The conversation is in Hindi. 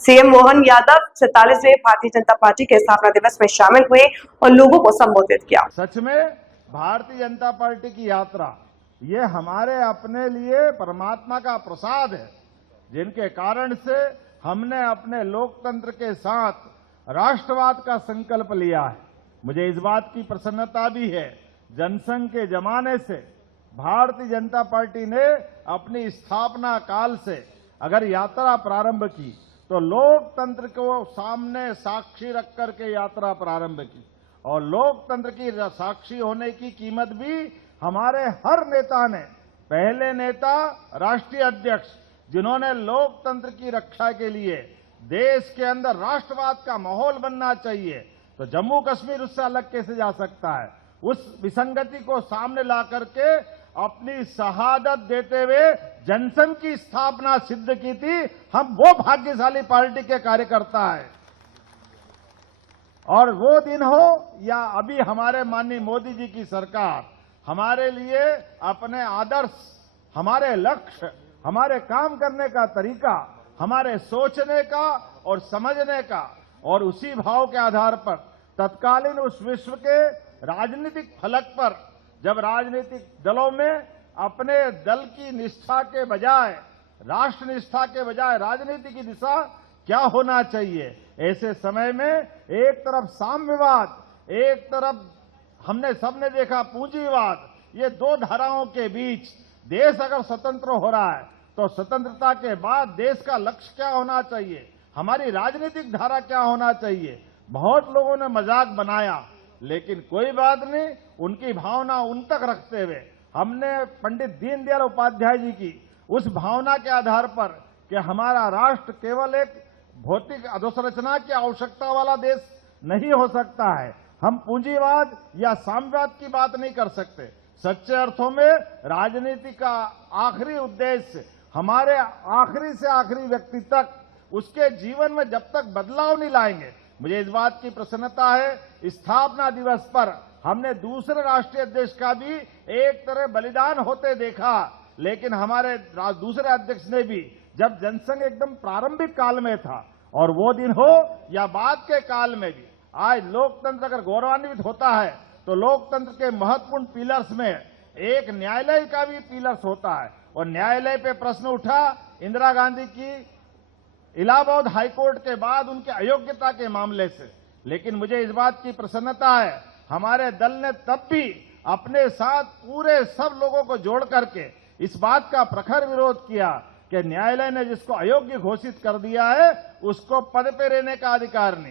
सीएम मोहन यादव 47वें भारतीय जनता पार्टी के स्थापना दिवस में शामिल हुए और लोगों को संबोधित किया। सच में भारतीय जनता पार्टी की यात्रा ये हमारे अपने लिए परमात्मा का प्रसाद है, जिनके कारण से हमने अपने लोकतंत्र के साथ राष्ट्रवाद का संकल्प लिया है। मुझे इस बात की प्रसन्नता भी है, जनसंघ के जमाने से भारतीय जनता पार्टी ने अपनी स्थापना काल से अगर यात्रा प्रारंभ की तो लोकतंत्र को सामने साक्षी रख करके यात्रा प्रारंभ की, और लोकतंत्र की साक्षी होने की कीमत भी हमारे हर नेता ने, पहले नेता राष्ट्रीय अध्यक्ष जिन्होंने लोकतंत्र की रक्षा के लिए देश के अंदर राष्ट्रवाद का माहौल बनना चाहिए, तो जम्मू कश्मीर उससे अलग कैसे जा सकता है, उस विसंगति को सामने ला करके अपनी शहादत देते हुए जनसंघ की स्थापना सिद्ध की थी। हम वो भाग्यशाली पार्टी के कार्यकर्ता हैं, और वो दिन हो या अभी हमारे माननीय मोदी जी की सरकार हमारे लिए अपने आदर्श, हमारे लक्ष्य, हमारे काम करने का तरीका, हमारे सोचने का और समझने का, और उसी भाव के आधार पर तत्कालीन उस विश्व के राजनीतिक फलक पर जब राजनीतिक दलों में अपने दल की निष्ठा के बजाय, राष्ट्र निष्ठा के बजाय राजनीति की दिशा क्या होना चाहिए, ऐसे समय में एक तरफ साम्यवाद, एक तरफ हमने सबने देखा पूंजीवाद, ये दो धाराओं के बीच देश अगर स्वतंत्र हो रहा है तो स्वतंत्रता के बाद देश का लक्ष्य क्या होना चाहिए, हमारी राजनीतिक धारा क्या होना चाहिए। बहुत लोगों ने मजाक बनाया, लेकिन कोई बात नहीं, उनकी भावना उन तक रखते हुए हमने पंडित दीनदयाल उपाध्याय जी की उस भावना के आधार पर कि हमारा राष्ट्र केवल एक भौतिक अधोसंरचना की आवश्यकता वाला देश नहीं हो सकता है, हम पूंजीवाद या साम्यवाद की बात नहीं कर सकते। सच्चे अर्थों में राजनीति का आखिरी उद्देश्य हमारे आखिरी से आखिरी व्यक्ति तक उसके जीवन में जब तक बदलाव नहीं लाएंगे। मुझे इस बात की प्रसन्नता है, स्थापना दिवस पर हमने दूसरे राष्ट्रीय अध्यक्ष का भी एक तरह बलिदान होते देखा, लेकिन हमारे दूसरे अध्यक्ष ने भी, जब जनसंघ एकदम प्रारंभिक काल में था और वो दिन हो या बाद के काल में भी, आज लोकतंत्र अगर गौरवान्वित होता है तो लोकतंत्र के महत्वपूर्ण पिलर्स में एक न्यायालय का भी पिलर्स होता है, और न्यायालय पे प्रश्न उठा इंदिरा गांधी की इलाहाबाद हाईकोर्ट के बाद उनके अयोग्यता के मामले से, लेकिन मुझे इस बात की प्रसन्नता है हमारे दल ने तब भी अपने साथ पूरे सब लोगों को जोड़ करके इस बात का प्रखर विरोध किया कि न्यायालय ने जिसको अयोग्य घोषित कर दिया है उसको पद पे रहने का अधिकार नहीं।